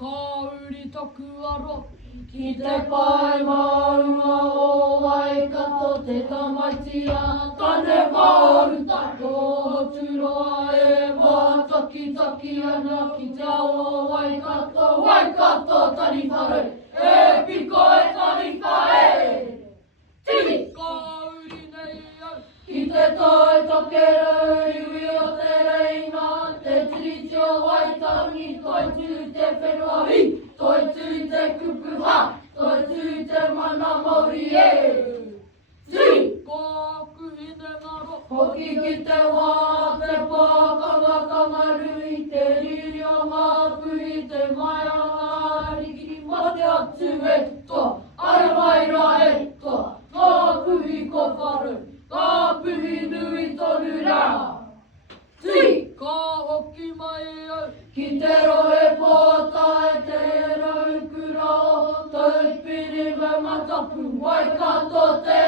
かうりとくわろきてかいまうまおわいかとてたまちやかねばうたとつろあえばときときやなきちゃおわいかとたりされピコエたりさえちかうりねやきてとえとけるゆよてれいなんてちりちょわいたにといついてペルアリといついてクプハといついてマナモリエついかくひねなろほききてわてぱかがるいてりりょがくいてまやがりきりまてあつえっとあれまいらえっとかくひこぱるかくひぬいとるらついかほきまえやきてろえぽたえてろいくらおといっぴりべまたぷわいかとて